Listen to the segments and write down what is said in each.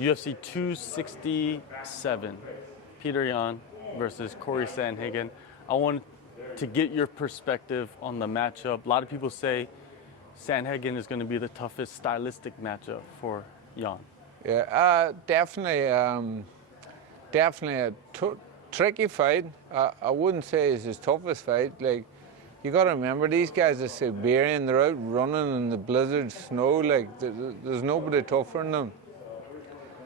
UFC 267, Petr Yan versus Cory Sandhagen. I want to get your perspective on the matchup. A lot of people say Sandhagen is going to be the toughest stylistic matchup for Yan. Yeah, definitely a tricky fight. I wouldn't say it's his toughest fight. Like, you got to remember, these guys are Siberian. They're out running in the blizzard snow. Like, there's nobody tougher than them.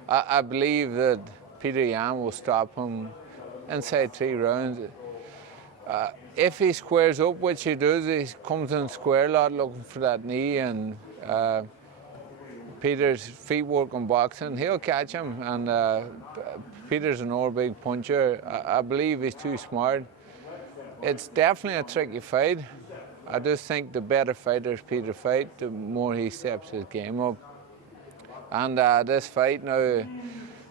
I believe that Petr Yan will stop him inside 3 rounds. If he squares up, which he does, he comes in square a lot looking for that knee, and Peter's feet work on boxing, he'll catch him. And Peter's an old big puncher. I believe he's too smart. It's definitely a tricky fight. I just think the better fighters Peter fight, the more he steps his game up. And this fight now,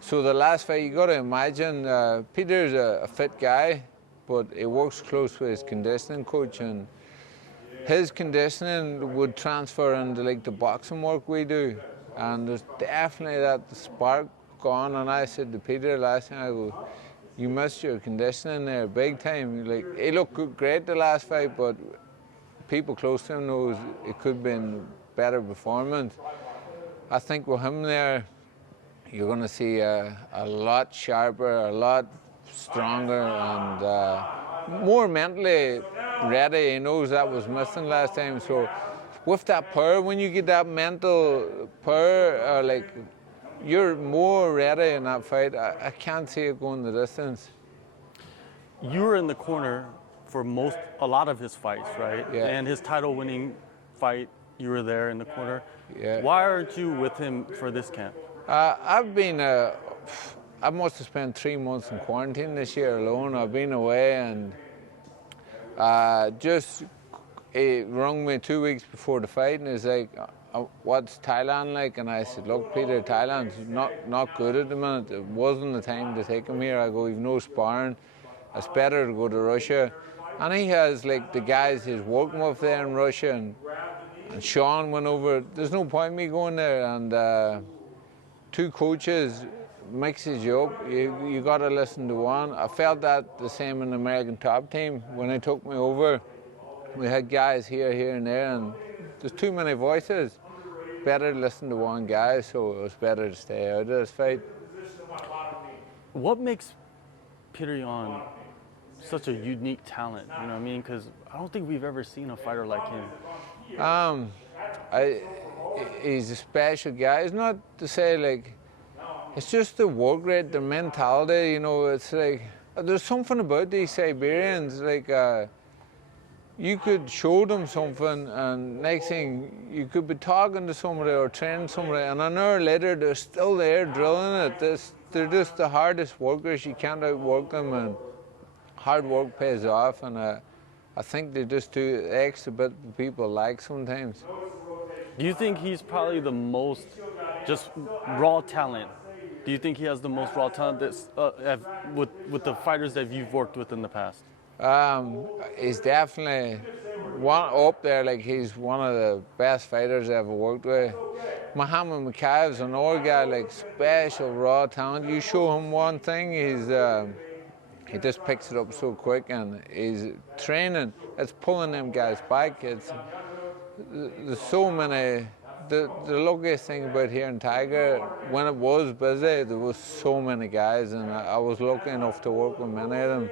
so the last fight, you got to imagine, Peter's a fit guy, but he works close with his conditioning coach, and his conditioning would transfer into like the boxing work we do. And there's definitely that spark gone. And I said to Peter last time, I go, you missed your conditioning there big time. Like, he looked great the last fight, but people close to him knows it could have been better performance. I think with him there, you're going to see a lot sharper, a lot stronger, and more mentally ready. He knows that was missing last time. So with that power, when you get that mental power, like, you're more ready in that fight. I can't see it going the distance. You were in the corner for a lot of his fights, right? Yeah. And his title-winning fight, you were there in the corner. Yeah. Why aren't you with him for this camp? I must have spent 3 months in quarantine this year alone. I've been away, and he rang me 2 weeks before the fight, and he's like, what's Thailand like? And I said, look, Peter, Thailand's not good at the minute. It wasn't the time to take him here. I go, we've no sparring. It's better to go to Russia. And he has like the guys he's working with there in Russia, and Sean went over. There's no point me going there, and 2 coaches mixes you up. You got to listen to one. I felt that the same in the American top team. When they took me over, we had guys here, and there, and there's too many voices. Better to listen to one guy, so it was better to stay out of this fight. What makes Petr Yan such a unique talent? You know what I mean? Because I don't think we've ever seen a fighter like him. He's a special guy. It's not to say, like, it's just the work rate, the mentality, you know. It's like, there's something about these Siberians, like, you could show them something, and next thing, you could be talking to somebody or training somebody, and an hour later, they're still there drilling it. They're just the hardest workers. You can't outwork them, and hard work pays off, and I think they just do the extra bit people like sometimes. Do you think he's probably the most just raw talent? Do you think he has the most raw talent that's, with the fighters that you've worked with in the past? He's definitely one up there. Like, he's one of the best fighters I ever worked with. Muhammad Makayev's another guy, like, special raw talent. You show him one thing, he just picks it up so quick, and he's training. It's pulling them guys back. There's so many. The luckiest thing about here in Tiger, when it was busy, there was so many guys, and I was lucky enough to work with many of them.